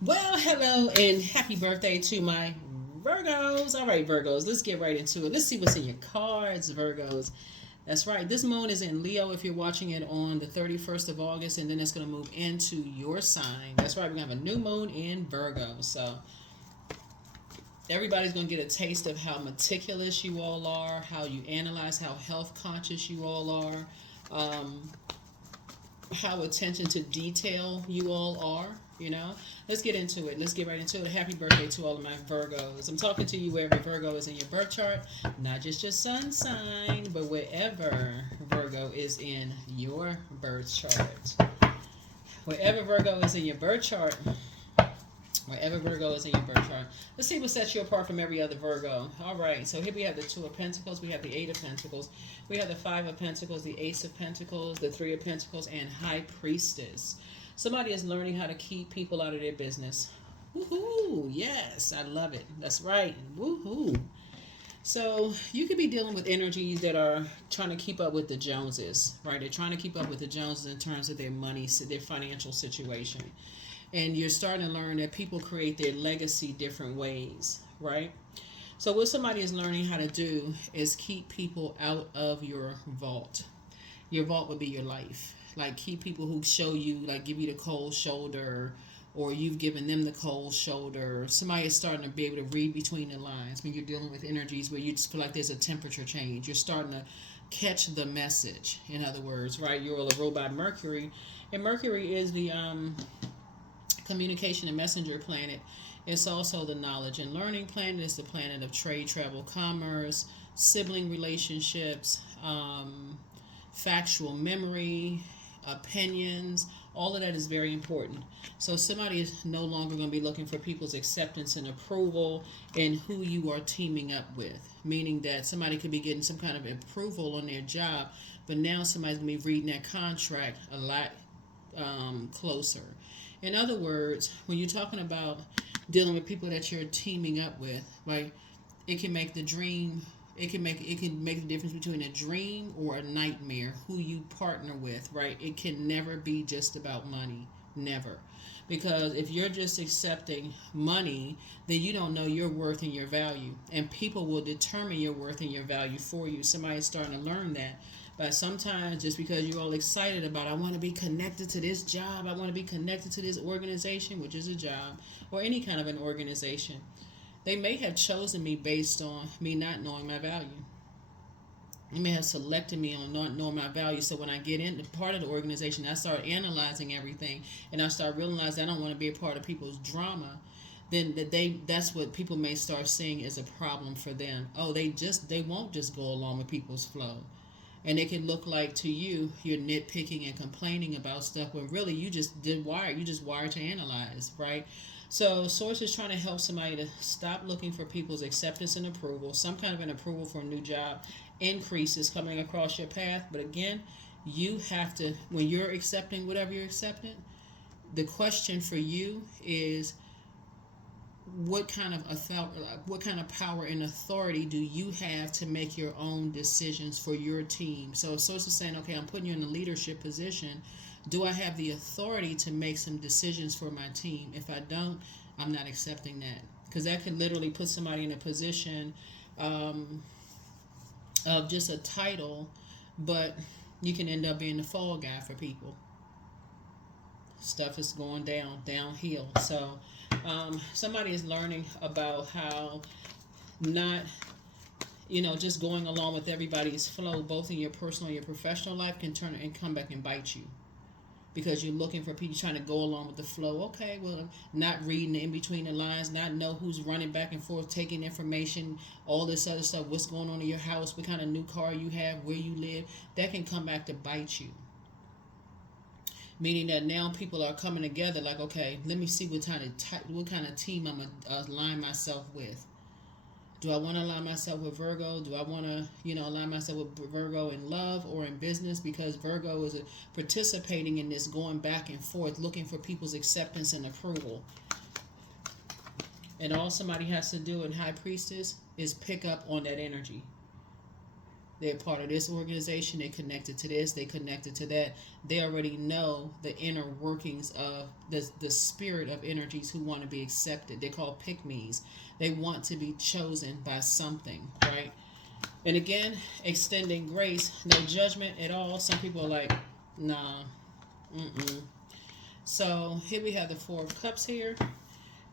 Well, hello and happy birthday to my Virgos. All right, Virgos, let's get right into it. Let's see what's in your cards, Virgos. That's right. This moon is in Leo if you're watching it on the 31st of August, and then it's going to move into your sign. That's right. We're going to have a new moon in Virgo. So everybody's going to get a taste of how meticulous you all are, how you analyze, how health conscious you all are, um, how attention to detail you all are. Let's get into it. Let's get right into it. Happy birthday to all of my Virgos. I'm talking to you wherever Virgo is in your birth chart, not just your sun sign, but wherever Virgo is in your birth chart. Wherever Virgo is in your birth chart, wherever Virgo is in your birth chart. Let's see what sets you apart from every other Virgo. All right, so here we have the Two of Pentacles, we have the Eight of Pentacles, we have the Five of Pentacles, the Ace of Pentacles, the Three of Pentacles, and High Priestess. Somebody is learning how to keep people out of their business. Woohoo! Yes, I love it. That's right. Woohoo! So you could be dealing with energies that are trying to keep up with the Joneses, right? They're trying to keep up with the Joneses in terms of their money, their financial situation. And you're starting to learn that people create their legacy different ways, right? So what somebody is learning how to do is keep people out of your vault. Your vault would be your life. Like keep people who show you, like give you the cold shoulder, or you've given them the cold shoulder. Somebody is starting to be able to read between the lines when you're dealing with energies where you just feel like there's a temperature change. You're starting to catch the message. In other words, right? You're a robot Mercury, and Mercury is the communication and messenger planet. It's also the knowledge and learning planet. It's the planet of trade, travel, commerce, sibling relationships, factual memory, opinions. All of that is very important. So somebody is no longer going to be looking for people's acceptance and approval in who you are teaming up with. Meaning that somebody could be getting some kind of approval on their job, but now somebody's going to be reading that contract a lot closer. In other words, when you're talking about dealing with people that you're teaming up with, right, it can make the dream it can make the difference between a dream or a nightmare who you partner with, right? It can never be just about money. Never. Because if you're just accepting money, then you don't know your worth and your value. And people will determine your worth and your value for you. Somebody's starting to learn that. But sometimes just because you're all excited about, I want to be connected to this job, I want to be connected to this organization, which is a job, or any kind of an organization, they may have chosen me based on me not knowing my value. They may have selected me on not knowing my value. So when I get into part of the organization, I start analyzing everything, and I start realizing I don't want to be a part of people's drama. Then that's what people may start seeing as a problem for them. Oh, they won't just go along with people's flow. And it can look like to you you're nitpicking and complaining about stuff when really you just wired to analyze, right? So source is trying to help somebody to stop looking for people's acceptance and approval. Some kind of an approval for a new job increase is coming across your path, but again, you have to, when you're accepting whatever you're accepting, the question for you is what kind of power and authority do you have to make your own decisions for your team? So source is saying, okay, I'm putting you in a leadership position. Do I have the authority to make some decisions for my team? If I don't, I'm not accepting that, because that could literally put somebody in a position um, of just a title, but you can end up being the fall guy for people. Stuff is going downhill. So somebody is learning about how not just going along with everybody's flow, both in your personal and your professional life, can turn and come back and bite you, because you're looking for people trying to go along with the flow. Okay, well, not reading in between the lines, not know who's running back and forth, taking information, all this other stuff, what's going on in your house, what kind of new car you have, where you live. That can come back to bite you. Meaning that now people are coming together like, okay, let me see what kind of team I'm going to align myself with. Do I want to align myself with Virgo? Do I want to, align myself with Virgo in love or in business? Because Virgo is participating in this going back and forth, looking for people's acceptance and approval. And all somebody has to do in High Priestess is pick up on that energy. They're part of this organization. They're connected to this. They connected to that. They already know the inner workings of the spirit of energies who want to be accepted. They're called pick-me's. They want to be chosen by something, right? And again, extending grace, no judgment at all. Some people are like, nah, mm-mm. So here we have the Four of Cups here.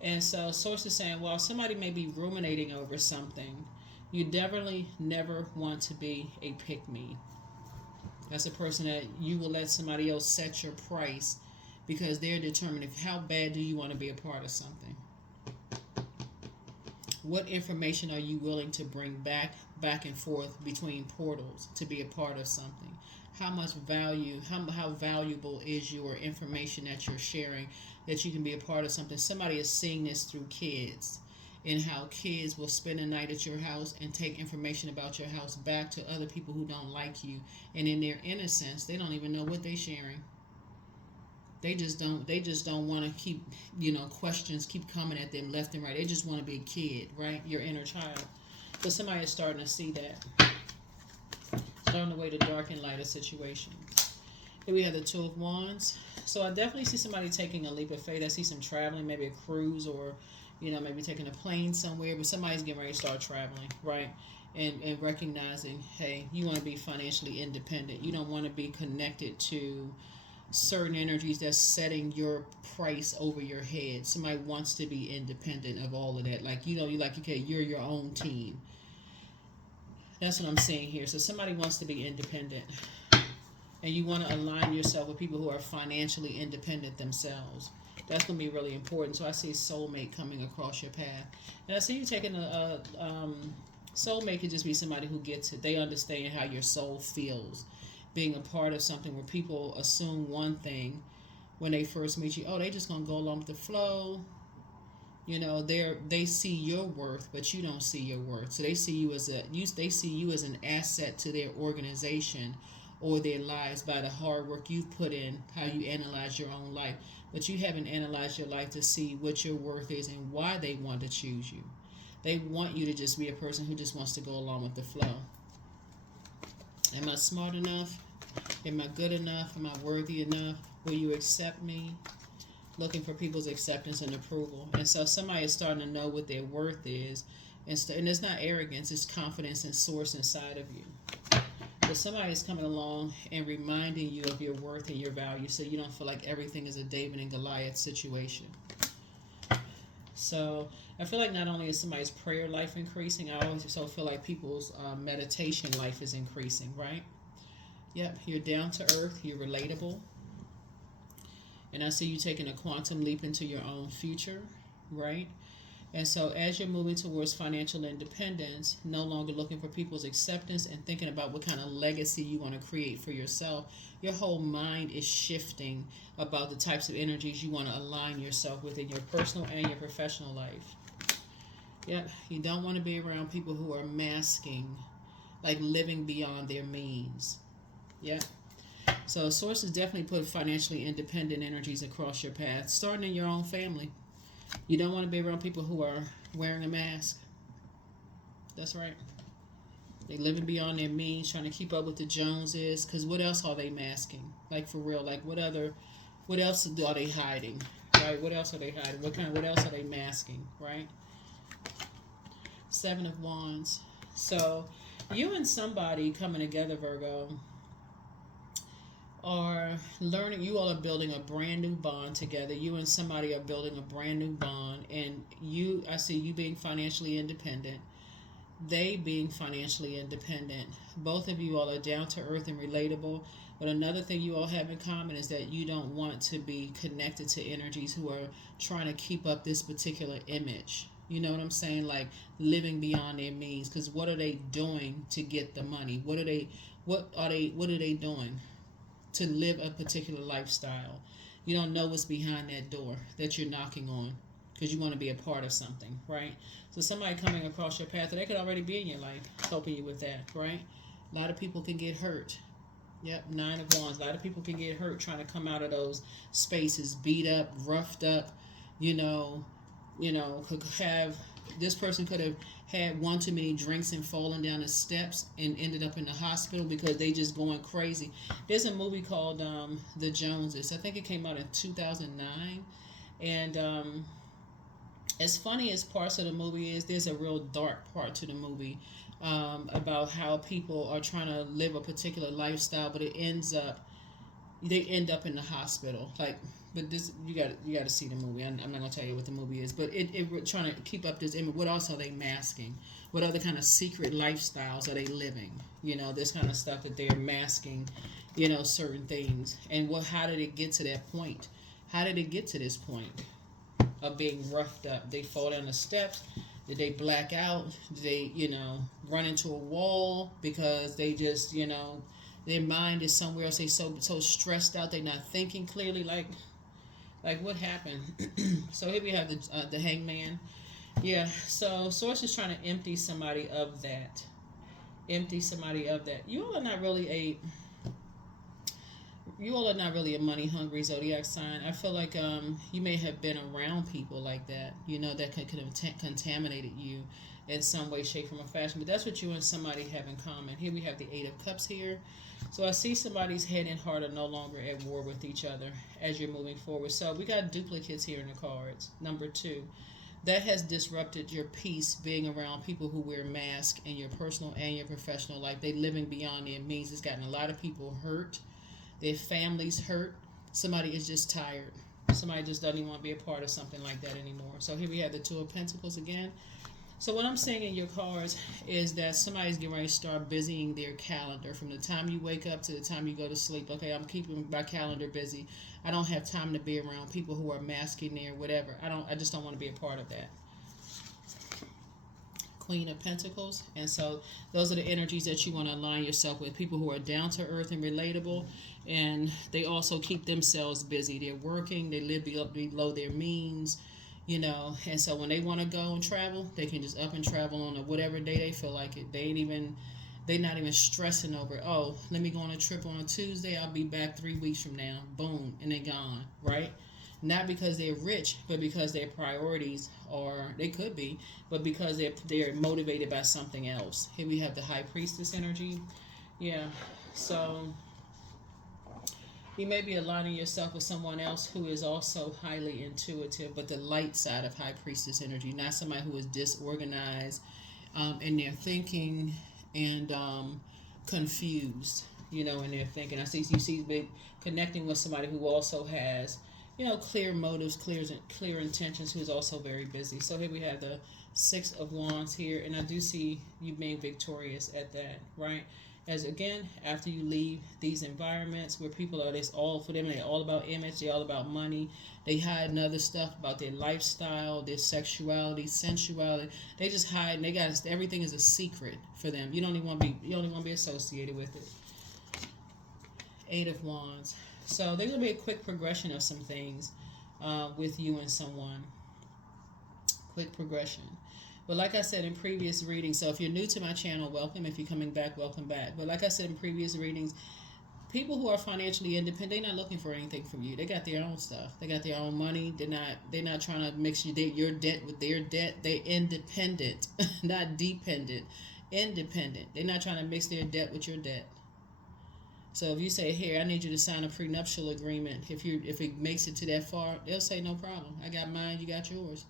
And so Source is saying, while somebody may be ruminating over something, you definitely never want to be a pick-me. That's a person that you will let somebody else set your price because they're determined how bad do you want to be a part of something. What information are you willing to bring back and forth between portals to be a part of something? How much value, how valuable is your information that you're sharing that you can be a part of something? Somebody is seeing this through kids and how kids will spend a night at your house and take information about your house back to other people who don't like you. And in their innocence, they don't even know what they're sharing. They just don't want to keep, questions keep coming at them left and right. They just want to be a kid, right? Your inner child. So somebody is starting to see that. Starting to way to dark and light a situation. Here we have the Two of Wands. So I definitely see somebody taking a leap of faith. I see some traveling, maybe a cruise or, maybe taking a plane somewhere. But somebody's getting ready to start traveling, right? And recognizing, hey, you want to be financially independent. You don't want to be connected to certain energies that's setting your price over your head. Somebody wants to be independent of all of that. Like, okay, you're your own team. That's what I'm saying here. So somebody wants to be independent. And you want to align yourself with people who are financially independent themselves. That's going to be really important. So I see soulmate coming across your path. And I see you taking soulmate could just be somebody who gets it. They understand how your soul feels. Being a part of something where people assume one thing when they first meet you. Oh, they just going to go along with the flow. They see your worth, but you don't see your worth. So they see you as an asset to their organization or their lives by the hard work you've put in, how you analyze your own life. But you haven't analyzed your life to see what your worth is and why they want to choose you. They want you to just be a person who just wants to go along with the flow. Am I smart enough? Am I good enough? Am I worthy enough? Will you accept me? Looking for people's acceptance and approval. And so somebody is starting to know what their worth is. And it's not arrogance, it's confidence and source inside of you. But somebody is coming along and reminding you of your worth and your value so you don't feel like everything is a David and Goliath situation. So I feel like not only is somebody's prayer life increasing, I also feel like people's meditation life is increasing, right? Yep, you're down to earth, you're relatable. And I see you taking a quantum leap into your own future, right? And so as you're moving towards financial independence, no longer looking for people's acceptance and thinking about what kind of legacy you want to create for yourself, your whole mind is shifting about the types of energies you want to align yourself with in your personal and your professional life. Yep, you don't want to be around people who are masking, like living beyond their means. Yep. So sources definitely put financially independent energies across your path, starting in your own family. You don't want to be around people who are wearing a mask. That's right. They living beyond their means, trying to keep up with the Joneses. Because what else are they masking? Like, for real, like what else are they hiding? Right? What else are they hiding? What else are they masking? Right? Seven of Wands. So you and somebody coming together, Virgo, are learning. You all are building a brand new bond together. You and somebody are building a brand new bond, and I see you being financially independent, they being financially independent. Both of you all are down to earth and relatable. But another thing you all have in common is that you don't want to be connected to energies who are trying to keep up this particular image. You know what I'm saying? Like living beyond their means. Because what are they doing to get the money? What are they doing to live a particular lifestyle? You don't know what's behind that door that you're knocking on because you want to be a part of something, right? So somebody coming across your path, they could already be in your life, helping you with that, right? A lot of people can get hurt. Yep, Nine of Wands. A lot of people can get hurt trying to come out of those spaces, beat up, roughed up, Could have this person could have had one too many drinks and fallen down the steps and ended up in the hospital because they just going crazy. There's a movie called The Joneses. I think it came out in 2009, and as funny as parts of the movie is, there's a real dark part to the movie about how people are trying to live a particular lifestyle, but they end up in the hospital. Like, but this you got to see the movie. I'm not gonna tell you what the movie is, but it trying to keep up this image. What else are they masking? What other kind of secret lifestyles are they living? This kind of stuff that they're masking. Certain things. And how did it get to that point? How did it get to this point of being roughed up? They fall down the steps. Did they black out? Did they run into a wall because they just their mind is somewhere else? They so stressed out. They're not thinking clearly. Like what happened? So here we have the hangman. Yeah. So source is trying to empty somebody of that. Empty somebody of that. You all are not really a money hungry zodiac sign. I feel like you may have been around people like that. That could have contaminated you in some way, shape, form, or fashion. But that's what you and somebody have in common. Here we have the Eight of Cups here. So I see somebody's head and heart are no longer at war with each other as you're moving forward. So we got duplicates here in the cards. Number 2. That has disrupted your peace being around people who wear masks in your personal and your professional life. They living beyond their means. It's gotten a lot of people hurt. Their families hurt. Somebody is just tired. Somebody just doesn't even want to be a part of something like that anymore. So here we have the Two of Pentacles again. So what I'm seeing in your cards is that somebody's getting ready to start busying their calendar from the time you wake up to the time you go to sleep. Okay, I'm keeping my calendar busy. I don't have time to be around people who are masking there, whatever. I just don't want to be a part of that. Queen of Pentacles. And so those are the energies that you want to align yourself with. People who are down to earth and relatable, and they also keep themselves busy. They're working, they live below their means, and so when they want to go and travel, they can just up and travel on whatever day they feel like it. They're not even stressing over, oh, let me go on a trip on a Tuesday, I'll be back 3 weeks from now. Boom, and they're gone, right? Not because they're rich, but because their priorities they could be, but because they're motivated by something else. Here we have the High Priestess energy. Yeah, so you may be aligning yourself with someone else who is also highly intuitive, but the light side of High Priestess energy, not somebody who is disorganized in their thinking and confused, in their thinking. You see connecting with somebody who also has, clear motives, clear intentions, who is also very busy. So here we have the Six of Wands here, and I do see you being victorious at that, right? As again, after you leave these environments where people are, it's all for them, they're all about image, they're all about money, they hide other stuff about their lifestyle, their sexuality, sensuality. They just hide, and they got everything is a secret for them. You don't even want to be associated with it. Eight of Wands. So there's gonna be a quick progression of some things with you and someone. Quick progression. But like I said in previous readings, so if you're new to my channel, welcome. If you're coming back, welcome back. But like I said in previous readings, people who are financially independent, they're not looking for anything from you. They got their own stuff. They got their own money. They're not trying to mix your debt with their debt. They're independent, not dependent. Independent. They're not trying to mix their debt with your debt. So if you say, here, I need you to sign a prenuptial agreement, if it makes it to that far, they'll say, no problem. I got mine, you got yours.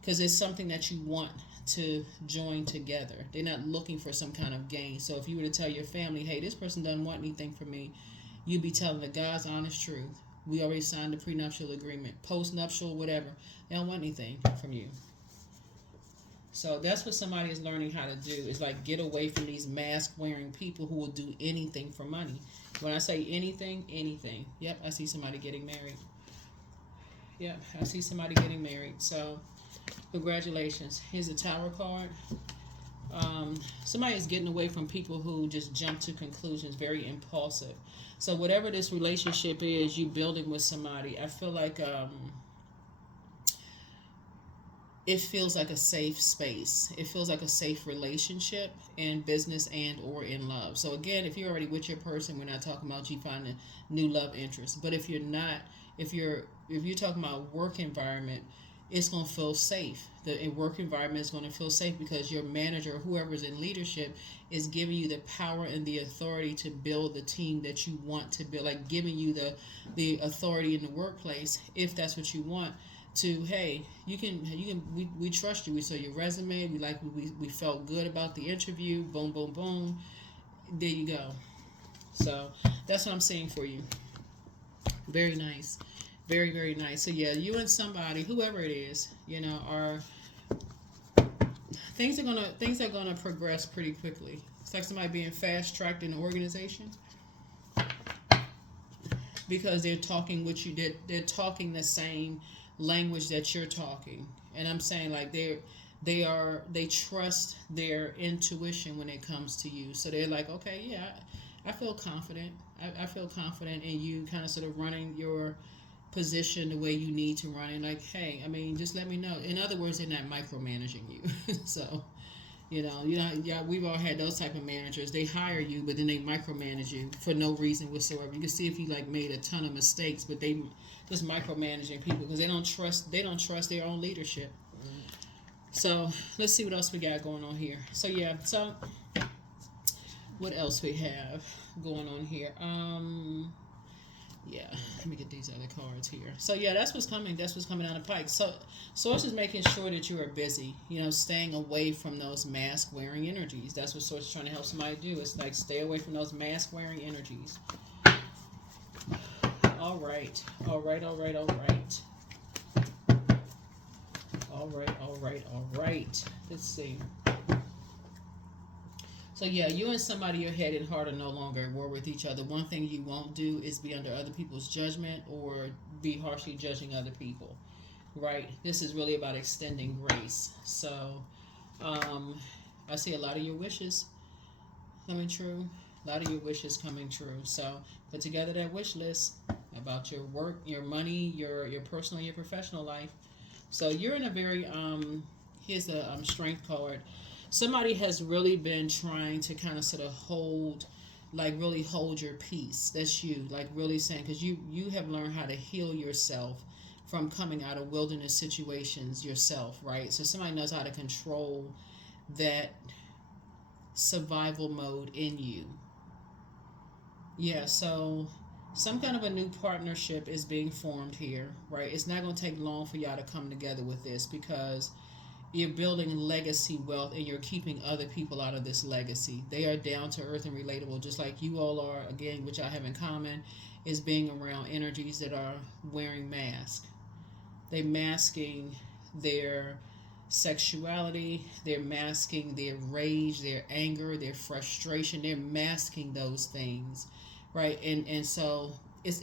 Because it's something that you want to join together. They're not looking for some kind of gain. So if you were to tell your family, hey, this person doesn't want anything from me, you'd be telling the God's honest truth. We already signed a prenuptial agreement, post-nuptial, whatever. They don't want anything from you. So that's what somebody is learning how to do, is like get away from these mask-wearing people who will do anything for money. When I say anything, anything. Yep, I see somebody getting married. Yep, I see somebody getting married. So congratulations. Here's a Tower card. Somebody is getting away from people who just jump to conclusions, very impulsive. So whatever this relationship is, you building with somebody, I feel like it feels like a safe space. It feels like a safe relationship in business and or in love. So again, if you're already with your person, we're not talking about you finding a new love interest. But if you're not, if you're talking about work environment, it's going to feel safe. The work environment is going to feel safe because your manager, whoever's in leadership, is giving you the power and the authority to build the team that you want to build, like giving you the authority in the workplace, if that's what you want, to, hey, we trust you. We saw your resume. We felt good about the interview. Boom, boom, boom. There you go. So that's what I'm saying for you. Very nice. Very, very nice. So yeah, you and somebody, whoever it is, are things are gonna progress pretty quickly. It's like somebody being fast tracked in the organization because they're talking what you did. They're talking the same language that you're talking, and I'm saying like they trust their intuition when it comes to you. So they're like, okay, yeah, I feel confident. I feel confident in you, kind of sort of running your position the way you need to run it. Like, hey, I mean, just let me know. In other words, they're not micromanaging you. So, yeah, we've all had those type of managers. They hire you, but then they micromanage you for no reason whatsoever. You can see if you like made a ton of mistakes, but they just micromanaging people because they don't trust their own leadership. So let's see what else we got going on here. So yeah, so what else we have going on here? Yeah, let me get these other cards here. So yeah, that's what's coming down the pike. So Source is making sure that you are busy, staying away from those mask wearing energies. That's what Source is trying to help somebody do. It's like stay away from those mask wearing energies. All right. Let's see. So yeah, you and somebody, your head and heart are no longer at war with each other. One thing you won't do is be under other people's judgment or be harshly judging other people, right? This is really about extending grace. So I see a lot of your wishes coming true. A lot of your wishes coming true. So put together that wish list about your work, your money, your personal and your professional life. So you're in a very here's the strength card. Somebody has really been trying to kind of sort of really hold your peace. That's you, like really saying, because you have learned how to heal yourself from coming out of wilderness situations yourself, right? So somebody knows how to control that survival mode in you. Yeah, so some kind of a new partnership is being formed here, right? It's not going to take long for y'all to come together with this because you're building legacy wealth and you're keeping other people out of this legacy. They are down to earth and relatable, just like you all are. Again, which I have in common is being around energies that are wearing masks. They're masking their sexuality, they're masking their rage, their anger, their frustration. They're masking those things, right? And so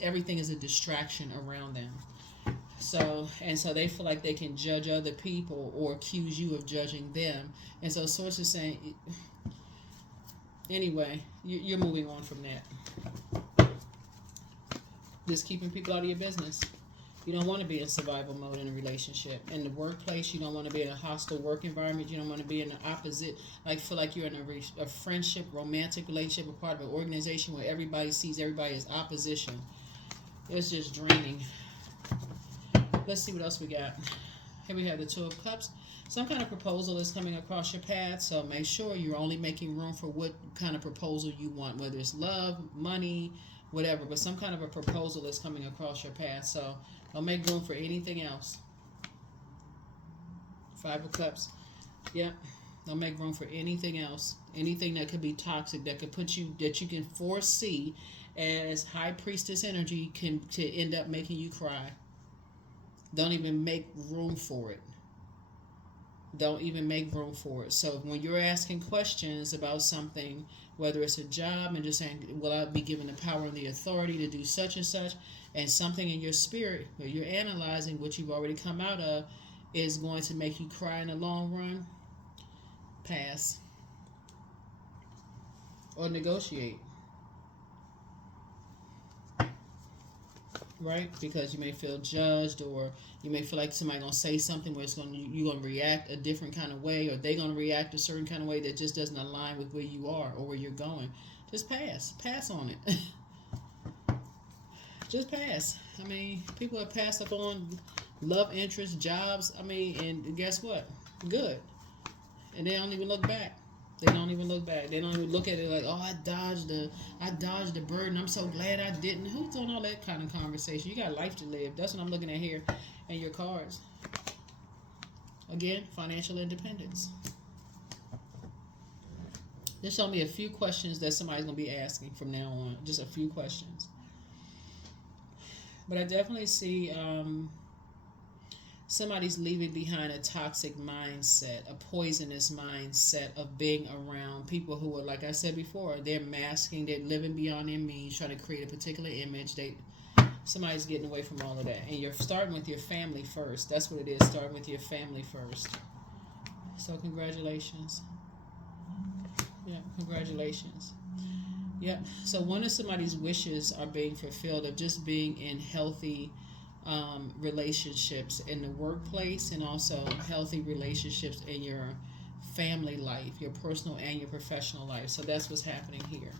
everything is a distraction around them. So they feel like they can judge other people or accuse you of judging them. And so Source is saying, anyway, you're moving on from that. Just keeping people out of your business. You don't want to be in survival mode in a relationship. In the workplace, you don't want to be in a hostile work environment. You don't want to be in the opposite, like feel like you're in a friendship, romantic relationship, a part of an organization where everybody sees everybody as opposition. It's just draining. Let's see what else we got. Here we have the Two of Cups. Some kind of proposal is coming across your path, so make sure you're only making room for what kind of proposal you want, whether it's love, money, whatever, but some kind of a proposal is coming across your path, so don't make room for anything else. Five of Cups. Yep. Don't make room for anything else. Anything that could be toxic, that could put you, that you can foresee as High Priestess energy to end up making you cry. Don't even make room for it. Don't even make room for it. So when you're asking questions about something, whether it's a job and just saying, will I be given the power and the authority to do such and something in your spirit, where you're analyzing what you've already come out of, is going to make you cry in the long run, pass. Or negotiate. Right? Because you may feel judged, or you may feel like somebody gonna say something where you're gonna react a different kind of way, or they're gonna react a certain kind of way that just doesn't align with where you are or where you're going. Just pass on it. Just pass. I mean, people have passed up on love interest, jobs. I mean, and guess what? Good. And they don't even look back. They don't even look back. They don't even look at it like, oh, I dodged the burden. I'm so glad I didn't. Who's doing all that kind of conversation? You got life to live. That's what I'm looking at here in your cards. Again, financial independence. Just show me a few questions that somebody's going to be asking from now on. Just a few questions. But I definitely see somebody's leaving behind a toxic mindset, a poisonous mindset of being around people who are, like I said before, they're masking, they're living beyond their means, trying to create a particular image. Somebody's getting away from all of that. And you're starting with your family first. That's what it is, starting with your family first. So congratulations. Yeah, congratulations. Yep. So one of somebody's wishes are being fulfilled of just being in healthy relationships in the workplace, and also healthy relationships in your family life, your personal and your professional life. So that's what's happening here.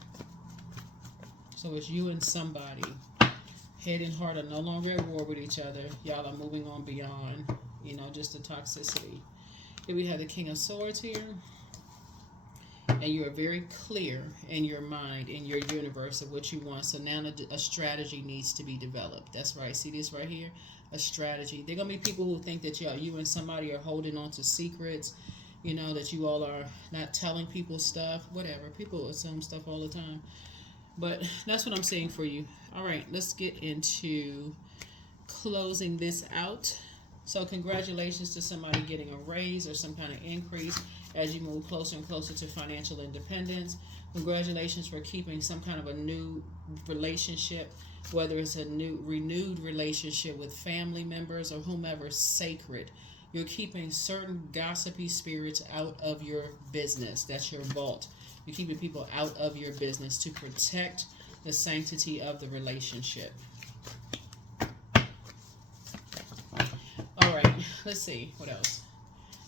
So it's you and somebody. Head and heart are no longer at war with each other. Y'all are moving on beyond, just the toxicity. Here we have the King of Swords here. And you are very clear in your mind, in your universe of what you want. So now a strategy needs to be developed. That's right. See this right here? A strategy. There are going to be people who think that you and somebody are holding on to secrets, that you all are not telling people stuff, whatever. People assume stuff all the time. But that's what I'm saying for you. All right, let's get into closing this out. So congratulations to somebody getting a raise or some kind of increase as you move closer and closer to financial independence. Congratulations for keeping some kind of a new relationship, whether it's a new renewed relationship with family members or whomever, sacred. You're keeping certain gossipy spirits out of your business. That's your vault. You're keeping people out of your business to protect the sanctity of the relationship. All right, let's see. What else?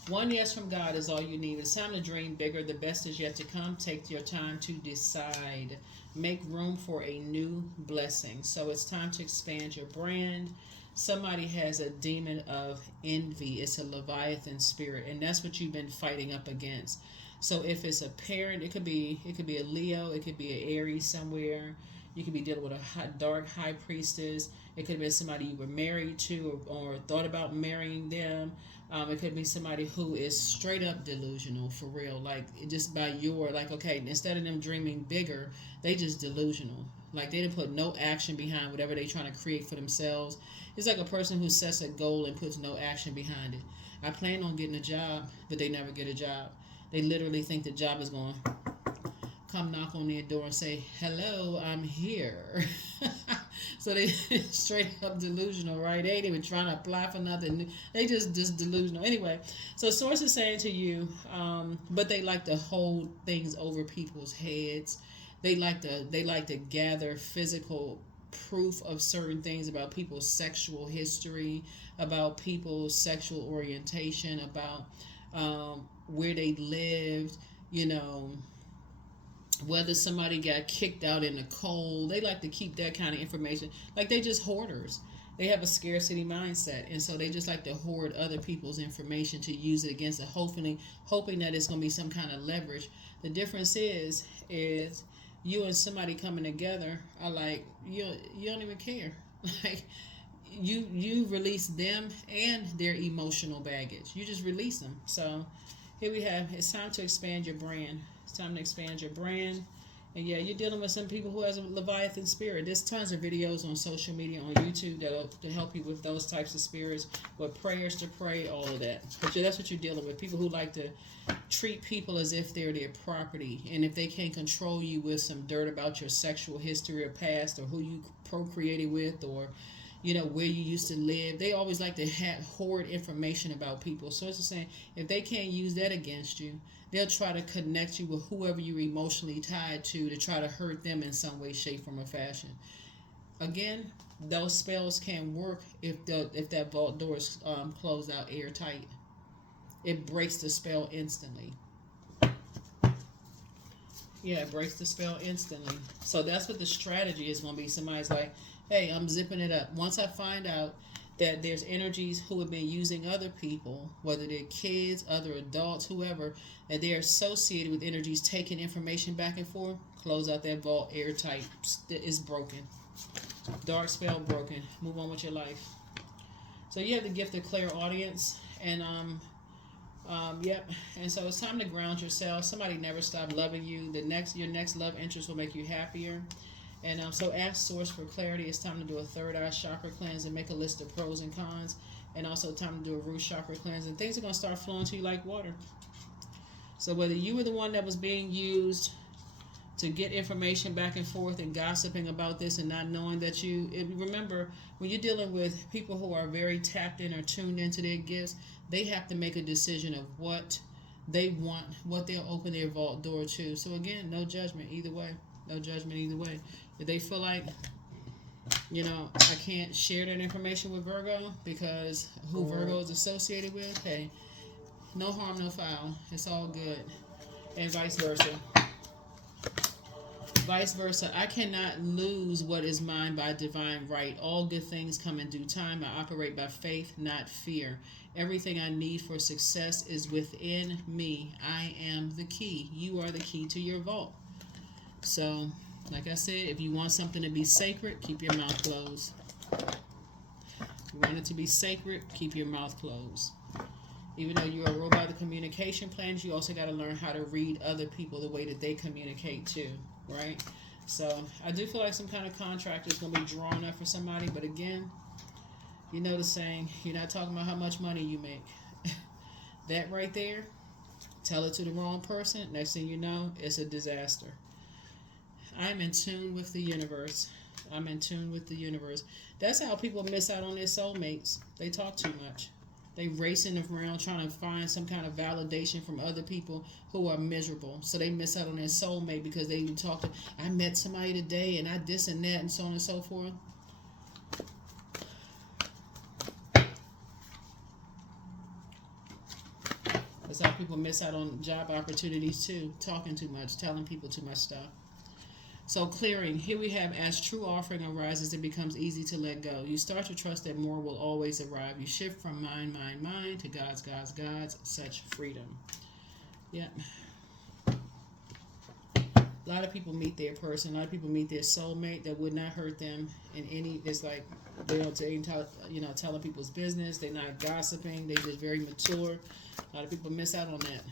One yes from God is all you need. It's time to dream bigger. The best is yet to come. Take your time to decide. Make room for a new blessing. So it's time to expand your brand. Somebody has a demon of envy. It's a Leviathan spirit, and that's what you've been fighting up against. So if it's a parent, it could be a Leo, it could be an Aries somewhere. You could be dealing with a dark high priestess. It could have been somebody you were married to or thought about marrying them. It could be somebody who is straight up delusional for real. Like, just by okay, instead of them dreaming bigger, they just delusional. Like, they didn't put no action behind whatever they're trying to create for themselves. It's like a person who sets a goal and puts no action behind it. I plan on getting a job, but they never get a job. They literally think the job is going to come knock on their door and say, hello, I'm here. So they straight up delusional, right? They ain't even trying to apply for nothing. They just delusional. Anyway, so Source is saying to you, but they like to hold things over people's heads. They like to gather physical proof of certain things about people's sexual history, about people's sexual orientation, about where they lived, whether somebody got kicked out in the cold. They like to keep that kind of information. Like, they just hoarders. They have a scarcity mindset, and so they just like to hoard other people's information to use it against it, hoping that it's going to be some kind of leverage. The difference is you and somebody coming together are like, you don't even care. Like, you release them and their emotional baggage. You just release them. So here we have, it's time to expand your brand. It's time to expand your brand. And yeah, you're dealing with some people who has a Leviathan spirit. There's tons of videos on social media, on YouTube, to help you with those types of spirits, with prayers to pray, all of that. But that's what you're dealing with. People who like to treat people as if they're their property. And if they can't control you with some dirt about your sexual history or past, or who you procreated with, or where you used to live, they always like to hoard information about people. So it's just saying, if they can't use that against you, they'll try to connect you with whoever you're emotionally tied to try to hurt them in some way, shape, form, or fashion. Again, those spells can work if that vault door is closed out airtight. It breaks the spell instantly. Yeah, it breaks the spell instantly. So that's what the strategy is going to be. Somebody's like, hey, I'm zipping it up. Once I find out that there's energies who have been using other people, whether they're kids, other adults, whoever, and they're associated with energies taking information back and forth. Close out that vault airtight. It's broken. Dark spell broken. Move on with your life. So you have the gift of clairaudience, and yep. And so it's time to ground yourself. Somebody never stopped loving you. Your next love interest will make you happier. And so ask Source for clarity. It's time to do a third eye chakra cleanse and make a list of pros and cons. And also time to do a root chakra cleanse. And things are going to start flowing to you like water. So whether you were the one that was being used to get information back and forth and gossiping about this and not knowing that remember, when you're dealing with people who are very tapped in or tuned into their gifts, they have to make a decision of what they want, what they'll open their vault door to. So again, no judgment either way. No judgment either way. If they feel like, I can't share that information with Virgo because who Virgo is associated with, hey, no harm, no foul. It's all good. And vice versa. Vice versa. I cannot lose what is mine by divine right. All good things come in due time. I operate by faith, not fear. Everything I need for success is within me. I am the key. You are the key to your vault. So, like I said, if you want something to be sacred, keep your mouth closed. If you want it to be sacred, keep your mouth closed. Even though you're a robot of the communication plans, you also got to learn how to read other people the way that they communicate too, right? So, I do feel like some kind of contract is going to be drawn up for somebody, but again, you know the saying, you're not talking about how much money you make. That right there, tell it to the wrong person, next thing you know, it's a disaster. I'm in tune with the universe. I'm in tune with the universe. That's how people miss out on their soulmates. They talk too much. They racing around trying to find some kind of validation from other people who are miserable. So they miss out on their soulmate because they talk to, I met somebody today and I this and that and so on and so forth. That's how people miss out on job opportunities too. Talking too much, telling people too much stuff. So clearing, here we have, as true offering arises, it becomes easy to let go. You start to trust that more will always arrive. You shift from mine to God's, such freedom. Yep. A lot of people meet their person. A lot of people meet their soulmate that would not hurt them in any, it's like, they don't telling people's business. They're not gossiping. They're just very mature. A lot of people miss out on that.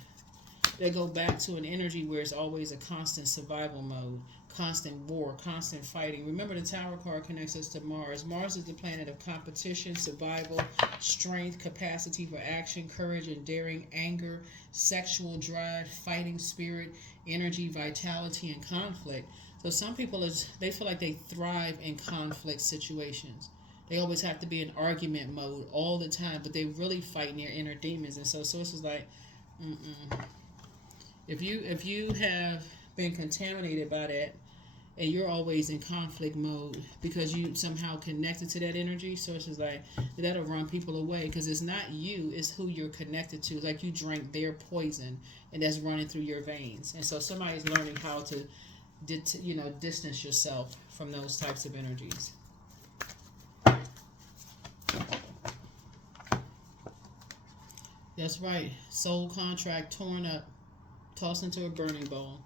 They go back to an energy where it's always a constant survival mode, constant war, constant fighting. Remember, the Tower card connects us to Mars. Mars is the planet of competition, survival, strength, capacity for action, courage and daring, anger, sexual drive, fighting spirit, energy, vitality, and conflict. So some people, they feel like they thrive in conflict situations. They always have to be in argument mode all the time, but they really fighting their inner demons. And so Source is like, If you have been contaminated by that and you're always in conflict mode because you somehow connected to that energy, Source is like, that'll run people away because it's not you, it's who you're connected to. It's like you drank their poison and that's running through your veins. And so somebody's learning how to distance yourself from those types of energies. That's right. Soul contract torn up, tossed into a burning bowl.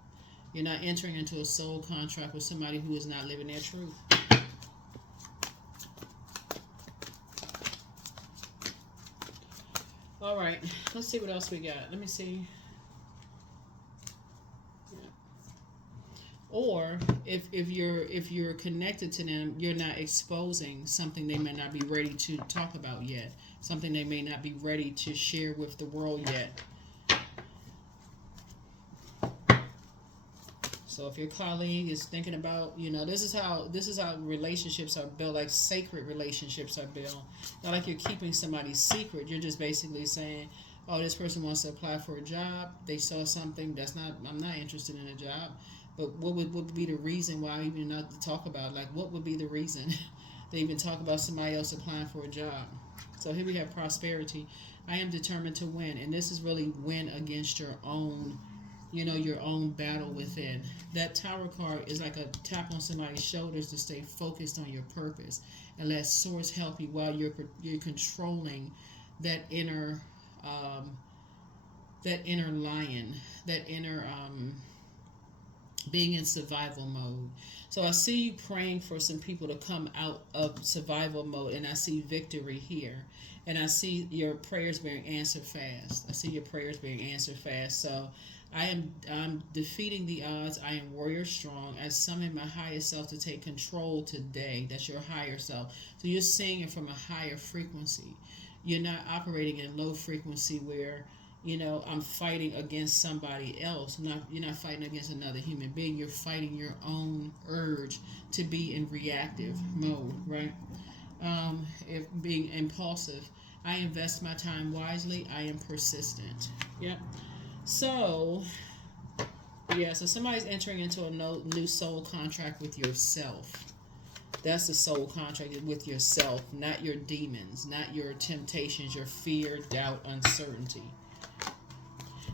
You're not entering into a soul contract with somebody who is not living their truth. All right, let's see what else we got. Let me see. Yeah. Or if you're connected to them, you're not exposing something they may not be ready to talk about yet, something they may not be ready to share with the world yet. So if your colleague is thinking about, this is how relationships are built, like sacred relationships are built. Not like you're keeping somebody's secret. You're just basically saying, oh, this person wants to apply for a job. They saw something I'm not interested in a job. But what would be the reason why even not to talk about? Like, what would be the reason they even talk about somebody else applying for a job? So here we have prosperity. I am determined to win. And this is really win against your own you know, your own battle within. That Tower card is like a tap on somebody's shoulders to stay focused on your purpose and let source help you while you're controlling that inner that inner lion, that inner being in survival mode. So I see you praying for some people to come out of survival mode, and I see victory here. And I see your prayers being answered fast. I see your prayers being answered fast. So I'm defeating the odds. I am warrior strong. I summon my highest self to take control today. That's your higher self. So you're singing from a higher frequency. You're not operating in low frequency where, you know, I'm fighting against somebody else. You're not fighting against another human being. You're fighting your own urge to be in reactive mode, right? If being impulsive. I invest my time wisely. I am persistent. Yep. So, yeah, so somebody's entering into a new soul contract with yourself. That's the soul contract with yourself, not your demons, not your temptations, your fear, doubt, uncertainty.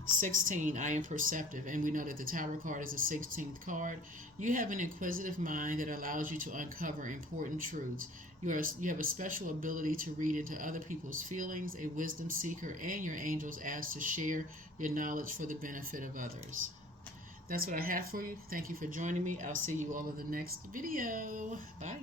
16, I am perceptive, and we know that the Tower card is the 16th card. You have an inquisitive mind that allows you to uncover important truths. You have a special ability to read into other people's feelings, a wisdom seeker, and your angels ask to share your knowledge for the benefit of others. That's what I have for you. Thank you for joining me. I'll see you all in the next video. Bye.